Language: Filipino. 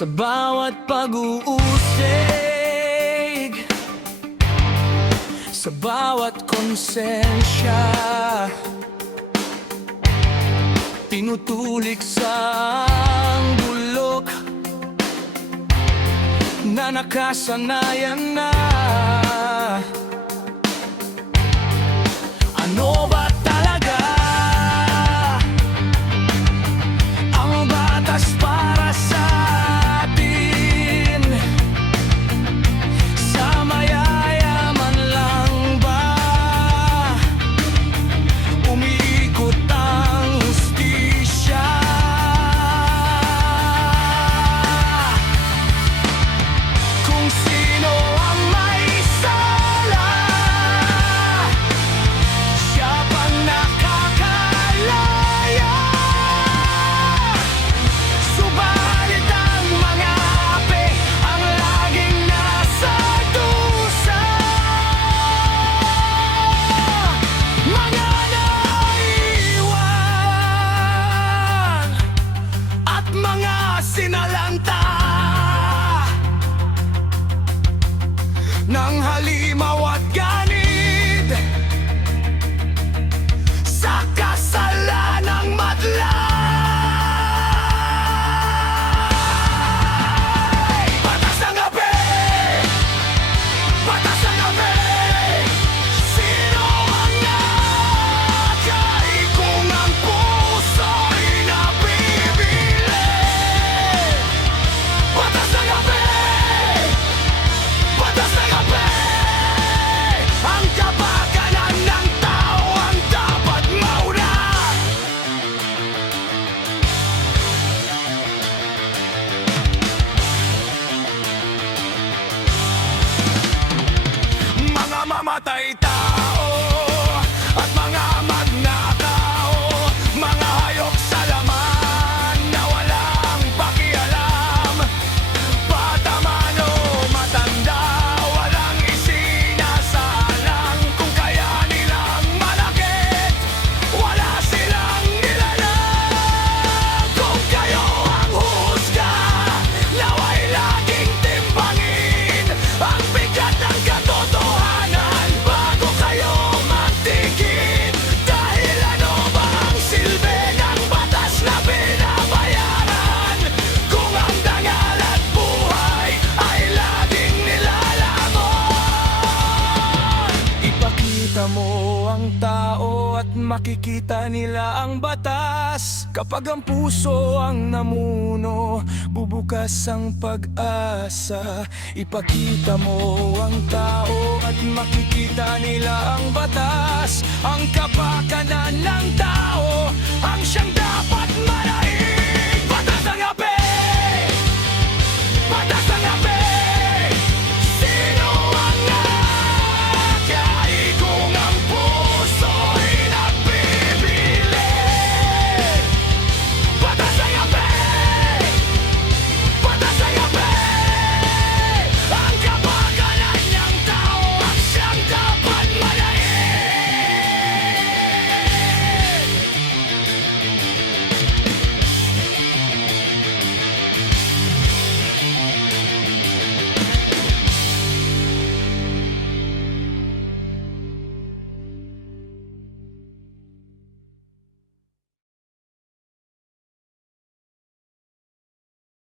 Sa bawat pag-uusig, sa bawat konsensya, pinutulik sa bulok na nakasanayan na. Ano ba talaga ang batas para sa atin? Sa mayayaman lang ba umiikot ang hustisya? Kung sino ang may sala, siya pang nakakalaya. Subalit ang mga ape ang laging nasa dusa, mga naiwan at mga sinalanta ng halimaw at ganid sa kasalanang madlay. Batas ng ape! Batas ng ape! Sino ang nakay kung ang puso'y napipili? Batas ng ape! Batas ng ape! Ang kapakanan ng tao ang dapat mauna. Mga mamatay tao at mga magnakaw, mga hayop sa laman na walang pakialam. Bata man o matanda, walang isinasalang kung kaya nilang malakit, wala silang nilalang. Kung kayo ang huhusga, naway laging timbangin ang bigat ng katotohanan bago kayo magtingin. Dahil ano ba ang silbi ng batas na binabayaran kung ang dangal at buhay ay laging nilalamon? Ipakita mo ang tao at makikita nila ang batas. Kapag ang puso ang namuno, bubukas ang pag-asa. Ipakita mo ang tao at makikita nila ang batas. Ang kapakanan ng tao ang siyang dapat manahin.